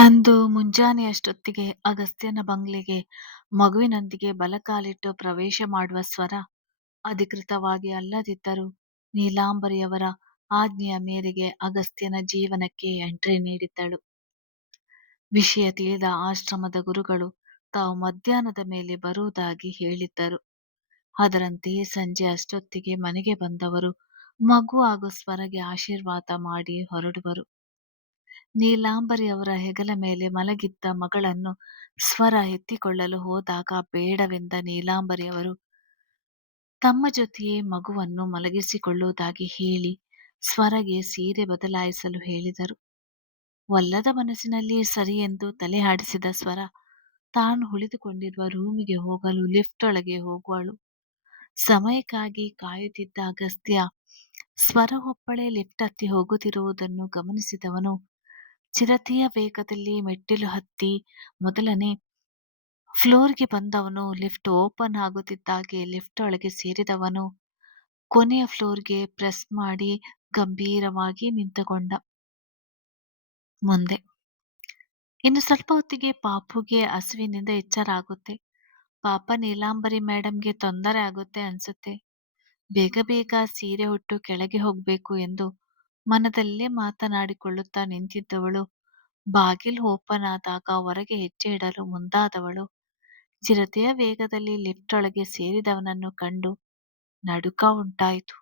ಅಂದು ಮುಂಜಾನೆಯಷ್ಟೊತ್ತಿಗೆ ಅಗಸ್ತ್ಯನ ಬಂಗ್ಲೆಗೆ ಮಗುವಿನೊಂದಿಗೆ ಬಲಕಾಲಿಟ್ಟು ಪ್ರವೇಶ ಮಾಡುವ ಸ್ವರ ಅಧಿಕೃತವಾಗಿ ಅಲ್ಲದಿದ್ದರೂ ನೀಲಾಂಬರಿಯವರ ಆಜ್ಞೆಯ ಮೇರೆಗೆ ಅಗಸ್ತ್ಯನ ಜೀವನಕ್ಕೆ ಎಂಟ್ರಿ ನೀಡಿದ್ದಳು. ವಿಷಯ ತಿಳಿದ ಆಶ್ರಮದ ಗುರುಗಳು ತಾವು ಮಧ್ಯಾಹ್ನದ ಮೇಲೆ ಬರುವುದಾಗಿ ಹೇಳಿದ್ದರು. ಅದರಂತೆಯೇ ಸಂಜೆ ಅಷ್ಟೊತ್ತಿಗೆ ಮನೆಗೆ ಬಂದವರು ಮಗು ಹಾಗೂ ಸ್ವರಗೆ ಆಶೀರ್ವಾದ ಮಾಡಿ ಹೊರಡುವರು. ನೀಲಾಂಬರಿ ಅವರ ಹೆಗಲ ಮೇಲೆ ಮಲಗಿದ್ದ ಮಗಳನ್ನು ಸ್ವರ ಎತ್ತಿಕೊಳ್ಳಲು ಹೋದಾಗ ಬೇಡವೆಂದ ನೀಲಾಂಬರಿಯವರು ತಮ್ಮ ಜೊತೆಯೇ ಮಗುವನ್ನು ಮಲಗಿಸಿಕೊಳ್ಳುವುದಾಗಿ ಹೇಳಿ ಸ್ವರಗೆ ಸೀರೆ ಬದಲಾಯಿಸಲು ಹೇಳಿದರು. ಒಲ್ಲದ ಮನಸ್ಸಿನಲ್ಲಿ ಸರಿ ಎಂದು ತಲೆ ಆಡಿಸಿದ ಸ್ವರ ತಾನು ಉಳಿದುಕೊಂಡಿರುವ ರೂಮಿಗೆ ಹೋಗಲು ಲಿಫ್ಟ್ ಒಳಗೆ ಹೋಗುವಳು. ಸಮಯಕ್ಕಾಗಿ ಕಾಯುತ್ತಿದ್ದ ಅಗಸ್ತ್ಯ ಸ್ವರ ಒಬ್ಬಳೇ ಲಿಫ್ಟ್ ಹತ್ತಿ ಹೋಗುತ್ತಿರುವುದನ್ನು ಗಮನಿಸಿದವನು ಚಿರತೆಯ ವೇಗದಲ್ಲಿ ಮೆಟ್ಟಿಲು ಹತ್ತಿ ಮೊದಲನೇ ಫ್ಲೋರ್ಗೆ ಬಂದವನು. ಲಿಫ್ಟ್ ಓಪನ್ ಆಗುತ್ತಿದ್ದಾಗೆ ಲಿಫ್ಟ್ ಒಳಗೆ ಸೇರಿದವನು ಕೊನೆಯ ಫ್ಲೋರ್ಗೆ ಪ್ರೆಸ್ ಮಾಡಿ ಗಂಭೀರವಾಗಿ ನಿಂತುಕೊಂಡ. ಮುಂದೆ ಇನ್ನು ಸ್ವಲ್ಪ ಹೊತ್ತಿಗೆ ಪಾಪುಗೆ ಹಸುವಿನಿಂದ ಎಚ್ಚರ ಆಗುತ್ತೆ. ಪಾಪ ನೀಲಾಂಬರಿ ಮೇಡಮ್ಗೆ ತೊಂದರೆ ಆಗುತ್ತೆ ಅನ್ಸುತ್ತೆ. ಬೇಗ ಬೇಗ ಸೀರೆ ಉಟ್ಟು ಕೆಳಗೆ ಹೋಗ್ಬೇಕು ಎಂದು ಮನದಲ್ಲೇ ಮಾತನಾಡಿಕೊಳ್ಳುತ್ತಾ ನಿಂತಿದ್ದವಳು ಬಾಗಿಲು ಓಪನ್ ಆದಾಗ ಹೊರಗೆ ಹೆಜ್ಜೆ ಇಡಲು ಮುಂದಾದವಳು ಚಿರತೆಯ ವೇಗದಲ್ಲಿ ಲಿಫ್ಟ್ ಒಳಗೆ ಸೇರಿದವನನ್ನು ಕಂಡು ನಡುಕ ಉಂಟಾಯಿತು.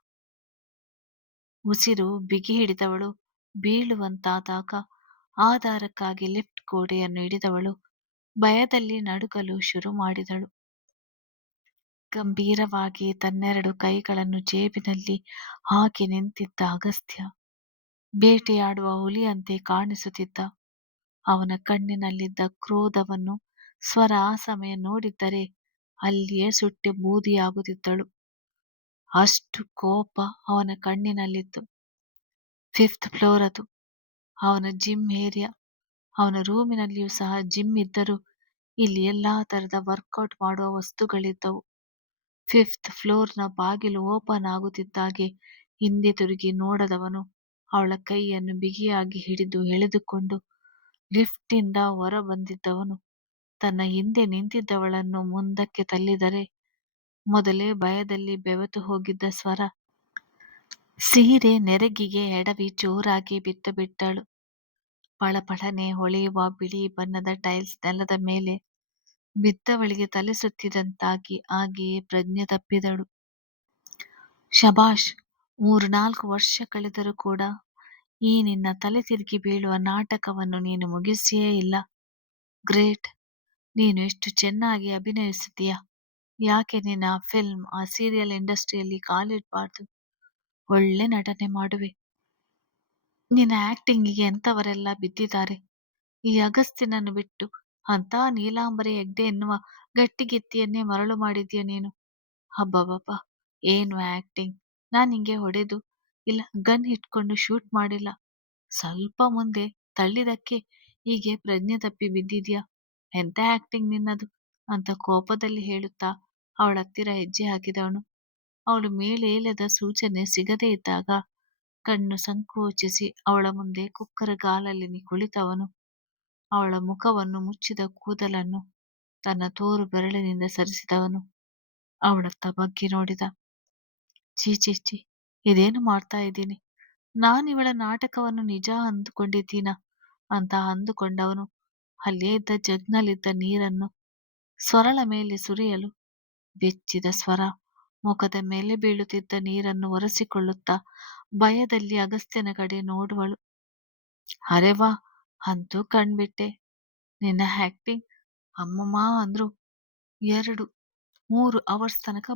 ಉಸಿರು ಬಿಗಿ ಹಿಡಿದವಳು ಬೀಳುವಂತಾದಾಗ ಆಧಾರಕ್ಕಾಗಿ ಲಿಫ್ಟ್ ಗೋಡೆಯನ್ನು ಹಿಡಿದವಳು ಭಯದಲ್ಲಿ ನಡುಗಲು ಶುರು ಮಾಡಿದಳು. ಗಂಭೀರವಾಗಿ ತನ್ನೆರಡು ಕೈಗಳನ್ನು ಜೇಬಿನಲ್ಲಿ ಹಾಕಿ ನಿಂತಿದ್ದ ಅಗಸ್ತ್ಯ ಬೇಟೆಯಾಡುವ ಹುಲಿಯಂತೆ ಕಾಣಿಸುತ್ತಿದ್ದ. ಅವನ ಕಣ್ಣಿನಲ್ಲಿದ್ದ ಕ್ರೋಧವನ್ನು ಸ್ವರ ಆ ಸಮಯ ನೋಡಿದ್ದರೆ ಅಲ್ಲಿಯೇ ಸುಟ್ಟು ಬೂದಿಯಾಗುತ್ತಿದ್ದಳು. ಅಷ್ಟು ಕೋಪ ಅವನ ಕಣ್ಣಿನಲ್ಲಿತ್ತು. 5th ಫ್ಲೋರ್ ಅದು. ಅವನ ಜಿಮ್ ಏರಿಯಾ. ಅವನ ರೂಮಿನಲ್ಲಿಯೂ ಸಹ ಜಿಮ್ ಇದ್ದರೂ ಇಲ್ಲಿ ಎಲ್ಲಾ ತರದ ವರ್ಕೌಟ್ ಮಾಡುವ ವಸ್ತುಗಳಿದ್ದವು. 5th ಫ್ಲೋರ್ನ ಬಾಗಿಲು ಓಪನ್ ಆಗುತ್ತಿದ್ದಾಗೆ ಹಿಂದೆ ತಿರುಗಿ ನೋಡದವನು ಅವಳ ಕೈಯನ್ನು ಬಿಗಿಯಾಗಿ ಹಿಡಿದು ಎಳೆದುಕೊಂಡು ಲಿಫ್ಟಿಂದ ಹೊರ ಬಂದಿದ್ದವನು ತನ್ನ ಹಿಂದೆ ನಿಂತಿದ್ದವಳನ್ನು ಮುಂದಕ್ಕೆ ತಳ್ಳಿದರೆ ಮೊದಲೇ ಭಯದಲ್ಲಿ ಬೆವೆತು ಹೋಗಿದ್ದ ಸ್ವರ ಸೀರೆ ನೆರಗಿಗೆ ಎಡವಿ ಜೋರಾಗಿ ಬಿದ್ದು ಬಿಟ್ಟಳು. ಪಳಪಳನೆ ಹೊಳೆಯುವ ಬಿಳಿ ಬಣ್ಣದ ಟೈಲ್ಸ್ ನೆಲದ ಮೇಲೆ ಬಿದ್ದವಳಿಗೆ ತಲೆ ಸುತ್ತಿದಂತಾಗಿ ಹಾಗೆಯೇ ಪ್ರಜ್ಞೆ ತಪ್ಪಿದಳು. ಶಬಾಷ್, 3-4 ವರ್ಷ ಕಳೆದರೂ ಕೂಡ ಈ ನಿನ್ನ ತಲೆ ತಿರುಗಿ ಬೀಳುವ ನಾಟಕವನ್ನು ನೀನು ಮುಗಿಸಿಯೇ ಇಲ್ಲ. ಗ್ರೇಟ್. ನೀನು ಎಷ್ಟು ಚೆನ್ನಾಗಿ ಅಭಿನಯಿಸುತ್ತೀಯ. ಯಾಕೆ ನಿನ್ನ ಫಿಲ್ಮ್ ಆ ಸೀರಿಯಲ್ ಇಂಡಸ್ಟ್ರಿಯಲ್ಲಿ ಕಾಲಿಡಬಾರ್ದು? ಒಳ್ಳೆ ನಟನೆ ಮಾಡುವೆ. ನಿನ್ನ ಆಕ್ಟಿಂಗಿಗೆ ಎಂಥವರೆಲ್ಲ ಬಿದ್ದಿದ್ದಾರೆ. ಈ ಅಗಸ್ತ್ಯನನ್ನು ಬಿಟ್ಟು ಅಂತ ನೀಲಾಂಬರಿ ಹೆಗ್ಡೆ ಎನ್ನುವ ಗಟ್ಟಿಗಿತ್ತಿಯನ್ನೇ ಮರಳು ಮಾಡಿದ್ಯ ನೀನು. ಹಬ್ಬಬ್ಬಬ್ಬ, ಏನು ಆಕ್ಟಿಂಗ್. ನಾನು ಹಿಂಗೆ ಹೊಡೆದು ಇಲ್ಲ ಗನ್ ಇಟ್ಕೊಂಡು ಶೂಟ್ ಮಾಡಿಲ್ಲ. ಸ್ವಲ್ಪ ಮುಂದೆ ತಳ್ಳಿದಕ್ಕೆ ಹೀಗೆ ಪ್ರಜ್ಞೆ ತಪ್ಪಿ ಬಿದ್ದಿದ್ಯಾ. ಎಂತ ಆಕ್ಟಿಂಗ್ ನಿನ್ನದು ಅಂತ ಕೋಪದಲ್ಲಿ ಹೇಳುತ್ತಾ ಅವಳ ಹತ್ತಿರ ಹೆಜ್ಜೆ ಹಾಕಿದವನು ಅವಳು ಮೇಲೇಳದ ಸೂಚನೆ ಸಿಗದೇ ಇದ್ದಾಗ ಕಣ್ಣು ಸಂಕೋಚಿಸಿ ಅವಳ ಮುಂದೆ ಕುಕ್ಕರಗಾಲಲ್ಲಿ ಕುಳಿತವನು ಅವಳ ಮುಖವನ್ನು ಮುಚ್ಚಿದ ಕೂದಲನ್ನು ತನ್ನ ತೋರು ಬೆರಳಿನಿಂದ ಸರಿಸಿದವನು ಅವಳತ್ತ ಬಗ್ಗಿ ನೋಡಿದ. ಚೀ, ಇದೇನು ಮಾಡ್ತಾ ಇದ್ದೀನಿ. ನಾನಿವಳ ನಾಟಕವನ್ನು ನಿಜ ಅಂದುಕೊಂಡಿದ್ದೀನ ಅಂತ ಅಂದುಕೊಂಡವನು ಅಲ್ಲೇ ಇದ್ದ ಜಗ್ನಲ್ಲಿದ್ದ ನೀರನ್ನು ಸ್ವರಳ ಮೇಲೆ ಸುರಿಯಲು ಬೆಚ್ಚಿದ ಸ್ವರ ಮುಖದ ಮೇಲೆ ಬೀಳುತ್ತಿದ್ದ ನೀರನ್ನು ಒರೆಸಿಕೊಳ್ಳುತ್ತಾ ಭಯದಲ್ಲಿ ಅಗಸ್ತ್ಯನ ಕಡೆ ನೋಡುವಳು. ಅರೆ ವಾ, ಅಂತೂ ಕಣ್ಬಿಟ್ಟೆ. ನಿನ್ನ ಆಕ್ಟಿಂಗ್ ಅಮ್ಮಮ್ಮ ಅಂದ್ರು 2-3 ಅವರ್ಸ್ ತನಕ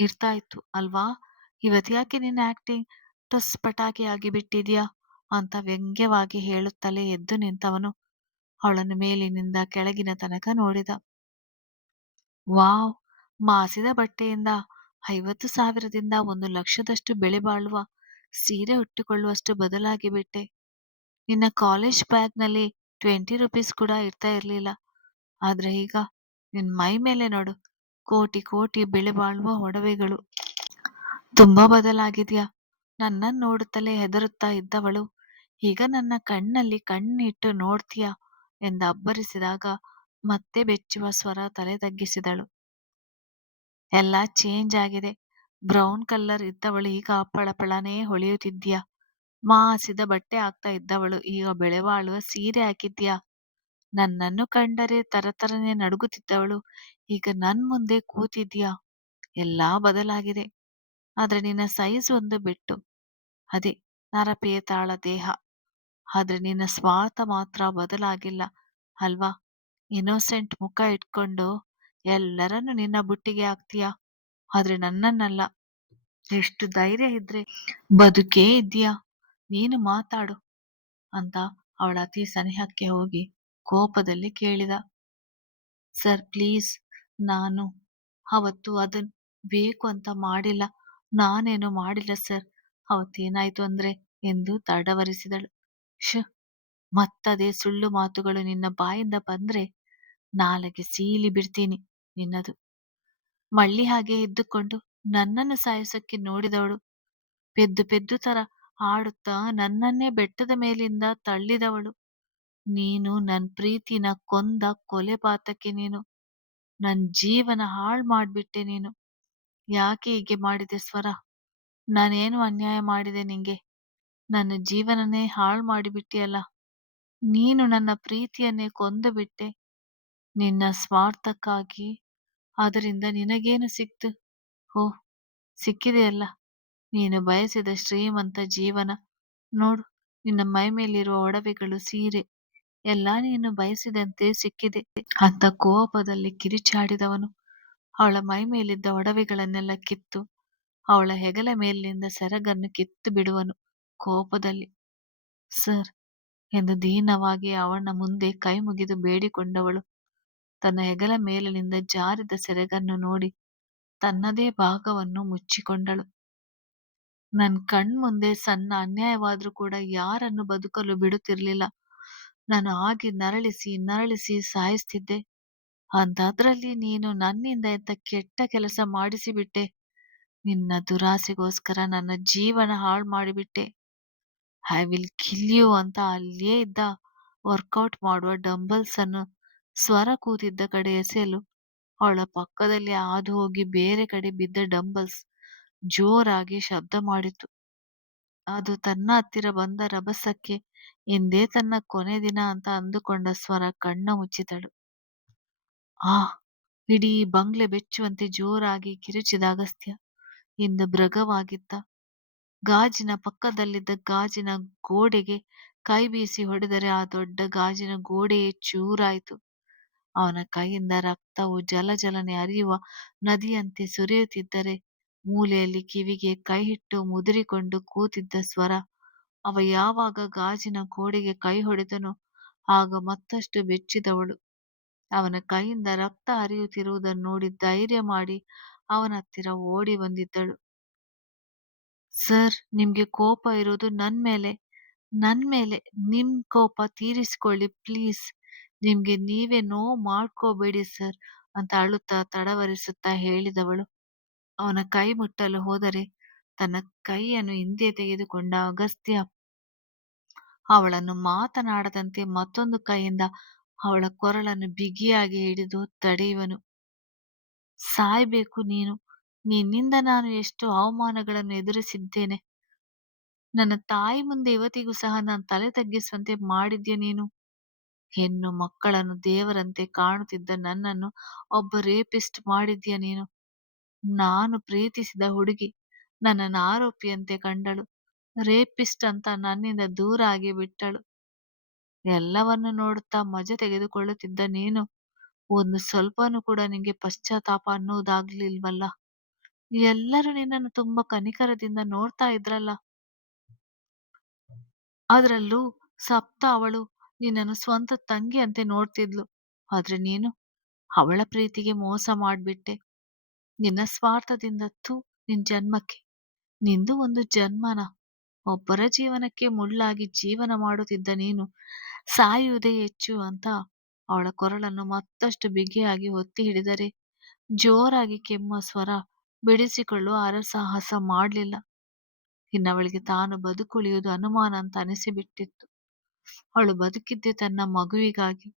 ಇರ್ತಾ ಇತ್ತು ಅಲ್ವಾ. ಇವತ್ತ್ಯಾಕೆ ನಿನ್ನ ಆಕ್ಟಿಂಗ್ ಟಸ್ ಪಟಾಕಿ ಆಗಿಬಿಟ್ಟಿದ್ಯಾ ಅಂತ ವ್ಯಂಗ್ಯವಾಗಿ ಹೇಳುತ್ತಲೇ ಎದ್ದು ನಿಂತವನು ಅವಳನ್ನು ಮೇಲಿನಿಂದ ಕೆಳಗಿನ ತನಕ ನೋಡಿದ. ವಾವ್, ಮಾಸಿದ ಬಟ್ಟೆಯಿಂದ 50,000ದಿಂದ 1,00,000ದಷ್ಟು ಬೆಲೆ ಬಾಳುವ ಸೀರೆ ಉಟ್ಟುಕೊಳ್ಳುವಷ್ಟು ಬದಲಾಗಿ ಬಿಟ್ಟೆ. ನಿನ್ನ ಕಾಲೇಜ್ ಬ್ಯಾಗ್ನಲ್ಲಿ 20 ರೂಪೀಸ್ ಕೂಡ ಇರ್ತಾ ಇರ್ಲಿಲ್ಲ. ಆದ್ರೆ ಈಗ ನಿನ್ ಮೈ ಮೇಲೆ ನೋಡು, ಕೋಟಿ ಬೆಲೆ ಬಾಳುವ ಒಡವೆಗಳು. ತುಂಬಾ ಬದಲಾಗಿದ್ಯಾ. ನನ್ನನ್ನು ನೋಡುತ್ತಲೇ ಹೆದರುತ್ತಾ ಇದ್ದವಳು ಈಗ ನನ್ನ ಕಣ್ಣಲ್ಲಿ ಕಣ್ಣಿಟ್ಟು ನೋಡ್ತೀಯಾ ಎಂದು ಅಬ್ಬರಿಸಿದಾಗ ಮತ್ತೆ ಬೆಚ್ಚುವ ಸ್ವರ ತಲೆ ತಗ್ಗಿಸಿದಳು. ಎಲ್ಲ ಚೇಂಜ್ ಆಗಿದೆ. ಬ್ರೌನ್ ಕಲರ್ ಇದ್ದವಳು ಈಗ ಪಳಪಳನೇ ಹೊಳೆಯುತ್ತಿದ್ದೀಯ. ಮಾಸಿದ ಬಟ್ಟೆ ಹಾಕ್ತಾ ಇದ್ದವಳು ಈಗ ಬೆಲೆಬಾಳುವ ಸೀರೆ ಹಾಕಿದ್ಯಾ. ನನ್ನನ್ನು ಕಂಡರೆ ತರತರನೆ ನಡುಗುತ್ತಿದ್ದವಳು ಈಗ ನನ್ ಮುಂದೆ ಕೂತಿದ್ಯಾ. ಎಲ್ಲಾ ಬದಲಾಗಿದೆ. ಆದ್ರೆ ನಿನ್ನ ಸೈಜ್ ಒಂದು ಬಿಟ್ಟು, ಅದೇ ನರಪೇತಾಳ ದೇಹ. ಆದ್ರೆ ನಿನ್ನ ಸ್ವಾರ್ಥ ಮಾತ್ರ ಬದಲಾಗಿಲ್ಲ ಅಲ್ವಾ. ಇನ್ನೋಸೆಂಟ್ ಮುಖ ಇಟ್ಕೊಂಡು ಎಲ್ಲರನ್ನು ನಿನ್ನ ಬುಟ್ಟಿಗೆ ಹಾಕ್ತೀಯ, ಆದ್ರೆ ನನ್ನನ್ನಲ್ಲ. ಎಷ್ಟು ಧೈರ್ಯ ಇದ್ರೆ ಬದುಕೇ ಇದ್ದೀಯಾ, ನೀನು ಮಾತಾಡು ಅಂತ ಅವಳ ಅತಿ ಸನಿಹಕ್ಕೆ ಹೋಗಿ ಕೋಪದಲ್ಲಿ ಕೇಳಿದ. ಸರ್ ಪ್ಲೀಸ್, ನಾನು ಅವತ್ತು ಅದನ್ ಬೇಕು ಅಂತ ಮಾಡಿಲ್ಲ. ನಾನೇನು ಮಾಡಿಲ್ಲ ಸರ್. ಅವತ್ತೇನಾಯ್ತು ಅಂದ್ರೆ ಎಂದು ತಡವರಿಸಿದಳು. ಶ್, ಮತ್ತದೇ ಸುಳ್ಳು ಮಾತುಗಳು ನಿನ್ನ ಬಾಯಿಂದ ಬಂದ್ರೆ ನಾಲಿಗೆ ಸೀಳಿ ಬಿಡ್ತೀನಿ ನಿನ್ನದು. ಮಳ್ಳಿ ಹಾಗೆ ಇದ್ದುಕೊಂಡು ನನ್ನನ್ನು ಸಾಯಿಸೋಕ್ಕೆ ನೋಡಿದವಳು. ಪೆದ್ದು ಪೆದ್ದು ತರ ಆಡುತ್ತಾ ನನ್ನನ್ನೇ ಬೆಟ್ಟದ ಮೇಲಿಂದ ತಳ್ಳಿದವಳು. ನೀನು ನನ್ ಪ್ರೀತಿನ ಕೊಂದ ಕೊಲೆಪಾತಕಿ ನೀನು. ನನ್ ಜೀವನ ಹಾಳ್ ಮಾಡ್ಬಿಟ್ಟೆ ನೀನು. ಯಾಕೆ ಹೀಗೆ ಮಾಡಿದೆ ಸ್ವರ? ನಾನೇನು ಅನ್ಯಾಯ ಮಾಡಿದೆ ನಿಂಗೆ? ನನ್ನ ಜೀವನನೇ ಹಾಳ್ ಮಾಡಿಬಿಟ್ಟಿಯಲ್ಲ. ನೀನು ನನ್ನ ಪ್ರೀತಿಯನ್ನೇ ಕೊಂದು ಬಿಟ್ಟೆ ನಿನ್ನ ಸ್ವಾರ್ಥಕ್ಕಾಗಿ. ಅದರಿಂದ ನಿನಗೇನು ಸಿಕ್ತು? ಓಹ್, ಸಿಕ್ಕಿದೆಯಲ್ಲ ನೀನು ಬಯಸಿದ ಶ್ರೀಮಂತ ಜೀವನ. ನೋಡು, ನಿನ್ನ ಮೈ ಮೇಲಿರುವ ಒಡವೆಗಳು, ಸೀರೆ ಎಲ್ಲ ನೀನು ಬಯಸಿದಂತೆ ಸಿಕ್ಕಿದೆ ಅಂತ ಕೋಪದಲ್ಲಿ ಕಿರಿಚಾಡಿದವನು ಅವಳ ಮೈ ಮೇಲಿದ್ದ ಒಡವೆಗಳನ್ನೆಲ್ಲ ಕಿತ್ತು ಅವಳ ಹೆಗಲ ಮೇಲಿನಿಂದ ಸೆರಗನ್ನು ಕಿತ್ತು ಬಿಡುವನು ಕೋಪದಲ್ಲಿ. ಸರ್ ಎಂದು ದೀನವಾಗಿ ಅವನ ಮುಂದೆ ಕೈ ಮುಗಿದು ಬೇಡಿಕೊಂಡವಳು ತನ್ನ ಹೆಗಲ ಮೇಲಿನಿಂದ ಜಾರಿದ ಸೆರಗನ್ನು ನೋಡಿ ತನ್ನದೇ ಭಾಗವನ್ನು ಮುಚ್ಚಿಕೊಂಡಳು. ನನ್ ಕಣ್ಮುಂದೆ ಸಣ್ಣ ಅನ್ಯಾಯವಾದ್ರೂ ಕೂಡ ಯಾರನ್ನು ಬದುಕಲು ಬಿಡುತ್ತಿರ್ಲಿಲ್ಲ. ನಾನು ಹಾಗೆ ನರಳಿಸಿ ನರಳಿಸಿ ಸಾಯಿಸ್ತಿದ್ದೆ. ಅಂಥದ್ರಲ್ಲಿ ನೀನು ನನ್ನಿಂದ ಎಂತ ಕೆಟ್ಟ ಕೆಲಸ ಮಾಡಿಸಿಬಿಟ್ಟೆ. ನಿನ್ನ ದುರಾಸೆಗೋಸ್ಕರ ನನ್ನ ಜೀವನ ಹಾಳು ಮಾಡಿಬಿಟ್ಟೆ. ಐ ವಿಲ್ ಕಿಲ್ ಯು ಅಂತ ಅಲ್ಲಿಯೇ ಇದ್ದ ವರ್ಕೌಟ್ ಮಾಡುವ ಡಂಬಲ್ಸ್ ಅನ್ನು ಸ್ವರ ಕೂತಿದ್ದ ಕಡೆ ಎಸೆಯಲು ಅವಳ ಪಕ್ಕದಲ್ಲಿ ಹಾದು ಹೋಗಿ ಬೇರೆ ಕಡೆ ಬಿದ್ದ ಡಂಬಲ್ಸ್ ಜೋರಾಗಿ ಶಬ್ದ ಮಾಡಿತು. ಅದು ತನ್ನ ಹತ್ತಿರ ಬಂದ ರಭಸಕ್ಕೆ ಇಂದೇ ತನ್ನ ಕೊನೆ ದಿನ ಅಂತ ಅಂದುಕೊಂಡ ಸ್ವರ ಕಣ್ಣ ಮುಚ್ಚಿದಳು. ಆ, ಇಡೀ ಬಂಗ್ಲೆ ಬೆಚ್ಚುವಂತೆ ಜೋರಾಗಿ ಕಿರುಚಿದ ಅಗಸ್ತ್ಯ ಇಂದು ಭ್ರಗವಾಗಿದ್ದ. ಗಾಜಿನ ಪಕ್ಕದಲ್ಲಿದ್ದ ಗಾಜಿನ ಗೋಡೆಗೆ ಕೈ ಬೀಸಿ ಹೊಡೆದರೆ ಆ ದೊಡ್ಡ ಗಾಜಿನ ಗೋಡೆಯೇ ಚೂರಾಯಿತು. ಅವನ ಕೈಯಿಂದ ರಕ್ತವು ಜಲಜಲನೆ ಹರಿಯುವ ನದಿಯಂತೆ ಸುರಿಯುತ್ತಿದ್ದರೆ ಮೂಲೆಯಲ್ಲಿ ಕಿವಿಗೆ ಕೈಹಿಟ್ಟು ಮುದುರಿಕೊಂಡು ಕೂತಿದ್ದ ಸ್ವರ ಅವ ಯಾವಾಗ ಗಾಜಿನ ಗೋಡೆಗೆ ಕೈ ಹೊಡೆದನೋ ಆಗ ಮತ್ತಷ್ಟು ಬೆಚ್ಚಿದವಳು. ಅವನ ಕೈಯಿಂದ ರಕ್ತ ಹರಿಯುತ್ತಿರುವುದನ್ನು ನೋಡಿ ಧೈರ್ಯ ಮಾಡಿ ಅವನ ಹತ್ತಿರ ಓಡಿ ಬಂದಿದ್ದಳು. ಸರ್, ನಿಮ್ಗೆ ಕೋಪ ಇರೋದು ನನ್ ಮೇಲೆ. ನಿಮ್ ಕೋಪ ತೀರಿಸಿಕೊಳ್ಳಿ ಪ್ಲೀಸ್. ನಿಮ್ಗೆ ನೀವೇ ನೋವು ಮಾಡ್ಕೋಬೇಡಿ ಸರ್ ಅಂತ ಅಳುತ್ತಾ ತಡವರಿಸುತ್ತಾ ಹೇಳಿದವಳು. ಅವನ ಕೈ ಮುಟ್ಟಲು ಹೋದರೆ ತನ್ನ ಕೈಯನ್ನು ಹಿಂದೆ ತೆಗೆದುಕೊಂಡ ಅಗಸ್ತ್ಯ ಅವಳನ್ನು ಮಾತನಾಡದಂತೆ ಮತ್ತೊಂದು ಕೈಯಿಂದ ಅವಳ ಕೊರಳನ್ನು ಬಿಗಿಯಾಗಿ ಹಿಡಿದು ತಡೆಯುವನು. ಸಾಯ್ಬೇಕು ನೀನು. ನಿನ್ನಿಂದ ನಾನು ಎಷ್ಟು ಅವಮಾನಗಳನ್ನು ಎದುರಿಸಿದ್ದೇನೆ. ನನ್ನ ತಾಯಿ ಮುಂದೆ ಇವತ್ತಿಗೂ ಸಹ ನಾನು ತಲೆ ತಗ್ಗಿಸುವಂತೆ ಮಾಡಿದ್ಯ ನೀನು. ಹೆಣ್ಣು ಮಕ್ಕಳನ್ನು ದೇವರಂತೆ ಕಾಣುತ್ತಿದ್ದ ನನ್ನನ್ನು ಒಬ್ಬ ರೇಪಿಸ್ಟ್ ಮಾಡಿದ್ಯ ನೀನು. ನಾನು ಪ್ರೀತಿಸಿದ ಹುಡುಗಿ ನನ್ನನ್ನು ಆರೋಪಿಯಂತೆ ಕಂಡಳು. ರೇಪಿಸ್ಟ್ ಅಂತ ನನ್ನಿಂದ ದೂರ ಆಗಿ ಬಿಟ್ಟಳು. ಎಲ್ಲವನ್ನು ನೋಡುತ್ತಾ ಮಜಾ ತೆಗೆದುಕೊಳ್ಳುತ್ತಿದ್ದ ನೀನು ಒಂದು ಸ್ವಲ್ಪನೂ ಕೂಡ ನಿಂಗೆ ಪಶ್ಚಾತ್ತಾಪ ಅನ್ನುವುದಾಗ್ಲಿಲ್ವಲ್ಲ. ಎಲ್ಲರೂ ನಿನ್ನನ್ನು ತುಂಬಾ ಕನಿಕರದಿಂದ ನೋಡ್ತಾ ಇದ್ರಲ್ಲ. ಅದ್ರಲ್ಲೂ ಸಪ್ತ ಅವಳು ನಿನ್ನನ್ನು ಸ್ವಂತ ತಂಗಿಯಂತೆ ನೋಡ್ತಿದ್ಲು. ಆದ್ರೆ ನೀನು ಅವಳ ಪ್ರೀತಿಗೆ ಮೋಸ ಮಾಡ್ಬಿಟ್ಟೆ. ನಿನ್ನ ಸ್ವಾರ್ಥದಿಂದ ನಿನ್ ಜನ್ಮಕ್ಕೆ. ನಿಂದು ಒಂದು ಜನ್ಮನ ಒಬ್ಬರ ಜೀವನಕ್ಕೆ ಮುಳ್ಳಾಗಿ ಜೀವನ ಮಾಡುತ್ತಿದ್ದ ನೀನು ಸಾಯುವುದೇ ಹೆಚ್ಚು ಅಂತ ಅವಳ ಕೊರಳನ್ನು ಮತ್ತಷ್ಟು ಬಿಗಿಯಾಗಿ ಒತ್ತಿ ಹಿಡಿದರೆ ಜೋರಾಗಿ ಕೆಮ್ಮುವ ಸ್ವರ ಬಿಡಿಸಿಕೊಳ್ಳುವ ಹರಸಾಹಸ ಮಾಡಲಿಲ್ಲ. ಇನ್ನವಳಿಗೆ ತಾನು ಬದುಕುಳಿಯುವುದು ಅನುಮಾನ ಅಂತ ಅನಿಸಿಬಿಟ್ಟಿತ್ತು. ಅವಳು ಬದುಕಿದ್ದೆ ತನ್ನ ಮಗುವಿಗಾಗಿ.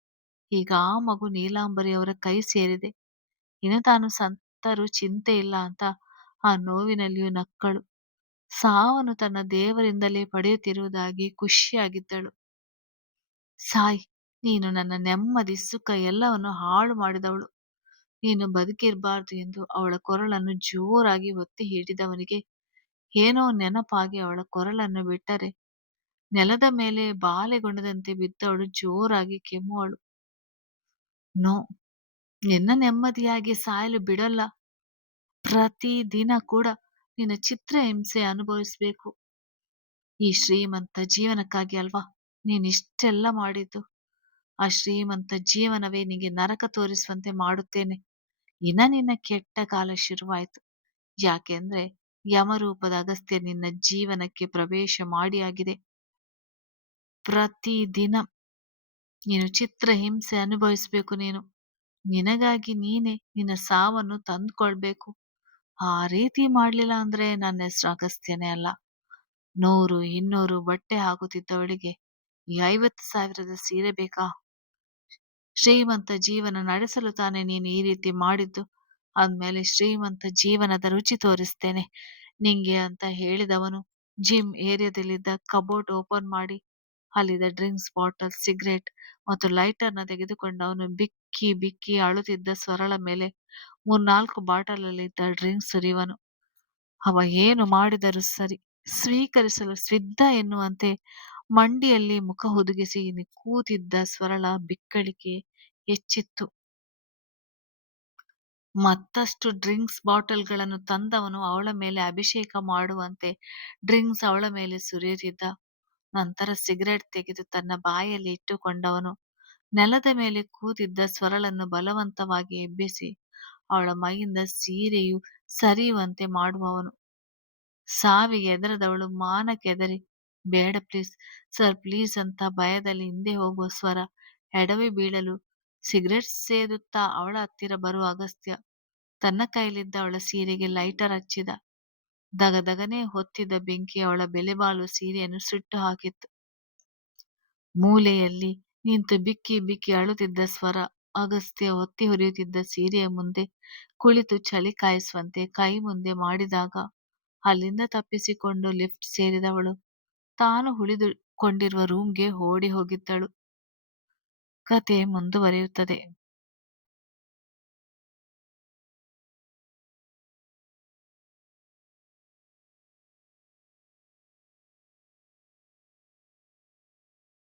ಈಗ ಆ ಮಗು ನೀಲಾಂಬರಿಯವರ ಕೈ ಸೇರಿದೆ. ಇನ್ನು ತಾನು ಸತ್ತರೂ ಚಿಂತೆ ಇಲ್ಲ ಅಂತ ಆ ನೋವಿನಲ್ಲಿಯೂ ನಕ್ಕಳು. ಸಾವನ್ನು ತನ್ನ ದೇವರಿಂದಲೇ ಪಡೆಯುತ್ತಿರುವುದಾಗಿ ಖುಷಿಯಾಗಿದ್ದಳು. ಸಾಯ್, ನೀನು ನನ್ನ ನೆಮ್ಮದಿ, ಸುಖ ಎಲ್ಲವನ್ನು ಹಾಳು ಮಾಡಿದವಳು. ನೀನು ಬದುಕಿರಬಾರ್ದು ಎಂದು ಅವಳ ಕೊರಳನ್ನು ಜೋರಾಗಿ ಒತ್ತಿ ಹಿಡಿದವನಿಗೆ ಏನೋ ನೆನಪಾಗಿ ಅವಳ ಕೊರಳನ್ನು ಬಿಟ್ಟರೆ ನೆಲದ ಮೇಲೆ ಬಾಲೆಗೊಂಡದಂತೆ ಬಿದ್ದವಳು ಜೋರಾಗಿ ಕೆಮ್ಮುವಳು. ನೋ, ನಿನ್ನ ನೆಮ್ಮದಿಯಾಗಿ ಸಾಯಲು ಬಿಡಲ್ಲ. ಪ್ರತಿ ದಿನ ಕೂಡ ನಿನ್ನ ಚಿತ್ರಹಿಂಸೆ ಅನುಭವಿಸ್ಬೇಕು. ಈ ಶ್ರೀಮಂತ ಜೀವನಕ್ಕಾಗಿ ಅಲ್ವಾ ನೀನಿಷ್ಟೆಲ್ಲ ಮಾಡಿದ್ದು. ಆ ಶ್ರೀಮಂತ ಜೀವನವೇ ನಿನಗೆ ನರಕ ತೋರಿಸುವಂತೆ ಮಾಡುತ್ತೇನೆ. ಇನ್ನ ನಿನ್ನ ಕೆಟ್ಟ ಕಾಲ ಶುರುವಾಯ್ತು. ಯಾಕೆಂದ್ರೆ ಯಮರೂಪದ ಅಗಸ್ತ್ಯ ನಿನ್ನ ಜೀವನಕ್ಕೆ ಪ್ರವೇಶ ಮಾಡಿಯಾಗಿದೆ. ಪ್ರತಿ ದಿನ ನೀನು ಚಿತ್ರಹಿಂಸೆ ಅನುಭವಿಸ್ಬೇಕು. ನಿನಗಾಗಿ ನೀನೇ ನಿನ್ನ ಸಾವನ್ನು ತಂದುಕೊಳ್ಬೇಕು. ಆ ರೀತಿ ಮಾಡ್ಲಿಲ್ಲ ಅಂದ್ರೆ ನನ್ನ ಹೆಸರು ಅಗಸ್ತ್ಯನೇ ಅಲ್ಲ. 100, 200 ಬಟ್ಟೆ ಹಾಕುತ್ತಿದ್ದವಳಿಗೆ ಈ 50,000ದ ಸೀರೆ ಬೇಕಾ? ಶ್ರೀಮಂತ ಜೀವನ ನಡೆಸಲು ತಾನೇ ನೀನು ಈ ರೀತಿ ಮಾಡಿದ್ದು. ಅಂದ್ಮೇಲೆ ಶ್ರೀಮಂತ ಜೀವನದ ರುಚಿ ತೋರಿಸ್ತೇನೆ ನಿಂಗೆ ಅಂತ ಹೇಳಿದವನು ಜಿಮ್ ಏರಿಯಾದಲ್ಲಿದ್ದ ಕಬೋರ್ಡ್ ಓಪನ್ ಮಾಡಿ ಅಲ್ಲಿದ್ದ ಡ್ರಿಂಕ್ಸ್ ಬಾಟಲ್, ಸಿಗರೇಟ್ ಮತ್ತು ಲೈಟರ್ನ ತೆಗೆದುಕೊಂಡು ಅವನು ಬಿಕ್ಕಿ ಬಿಕ್ಕಿ ಅಳುತ್ತಿದ್ದ ಸ್ವರಳ ಮೇಲೆ 3-4 ಬಾಟಲಲ್ಲಿದ್ದ ಡ್ರಿಂಕ್ಸ್ ಸುರಿಯುವನು. ಅವ ಏನು ಮಾಡಿದರೂ ಸರಿ, ಸ್ವೀಕರಿಸಲು ಸಿದ್ಧ ಎನ್ನುವಂತೆ ಮಂಡಿಯಲ್ಲಿ ಮುಖ ಹುದುಗಿಸಿ ಕೂತಿದ್ದ ಸ್ವರಳ ಬಿಕ್ಕಳಿಕೆ ಹೆಚ್ಚಿತ್ತು. ಮತ್ತಷ್ಟು ಡ್ರಿಂಕ್ಸ್ ಬಾಟಲ್ಗಳನ್ನು ತಂದವನು ಅವಳ ಮೇಲೆ ಅಭಿಷೇಕ ಮಾಡುವಂತೆ ಡ್ರಿಂಕ್ಸ್ ಅವಳ ಮೇಲೆ ಸುರಿಯುತ್ತಿದ್ದ. ನಂತರ ಸಿಗರೇಟ್ ತೆಗೆದು ತನ್ನ ಬಾಯಲ್ಲಿ ಇಟ್ಟುಕೊಂಡವನು ನೆಲದ ಮೇಲೆ ಕೂತಿದ್ದ ಸ್ವರಳನ್ನು ಬಲವಂತವಾಗಿ ಎಬ್ಬಿಸಿ ಅವಳ ಮೈಯಿಂದ ಸೀರೆಯು ಸರಿಯುವಂತೆ ಮಾಡುವವನು. ಸಾವಿಗೆ ಹೆದರದವಳು ಮಾನಕ್ಕೆದರಿ ಬೇಡ ಪ್ಲೀಸ್ ಸರ್ ಪ್ಲೀಸ್ ಅಂತ ಭಯದಲ್ಲಿ ಹಿಂದೆ ಹೋಗುವ ಸ್ವರ ಎಡವಿ ಬೀಳಲು ಸಿಗರೇಟ್ ಸೇದುತ್ತಾ ಅವಳ ಹತ್ತಿರ ಬರುವ ಅಗಸ್ತ್ಯ ತನ್ನ ಕೈಲಿದ್ದ ಅವಳ ಸೀರೆಗೆ ಲೈಟರ್ ಹಚ್ಚಿದ. ದಗದಗನೆ ಹೊತ್ತಿದ್ದ ಬೆಂಕಿ ಅವಳ ಬೆಲೆಬಾಳುವ ಸೀರೆಯನ್ನು ಸುಟ್ಟು ಹಾಕಿತ್ತು. ಮೂಲೆಯಲ್ಲಿ ನಿಂತು ಬಿಕ್ಕಿ ಬಿಕ್ಕಿ ಅಳುತ್ತಿದ್ದ ಸ್ವರ ಅಗಸ್ತ್ಯ ಒತ್ತಿ ಹುರಿಯುತ್ತಿದ್ದ ಸೀರೆಯ ಮುಂದೆ ಕುಳಿತು ಚಳಿ ಕಾಯಿಸುವಂತೆ ಕೈ ಮುಂದೆ ಮಾಡಿದಾಗ ಅಲ್ಲಿಂದ ತಪ್ಪಿಸಿಕೊಂಡು ಲಿಫ್ಟ್ ಸೇರಿದವಳು ತಾನು ಉಳಿದುಕೊಂಡಿರುವ ರೂಮ್ಗೆ ಓಡಿ ಹೋಗಿದ್ದಳು. ಕತೆ ಮುಂದುವರಿಯುತ್ತದೆ.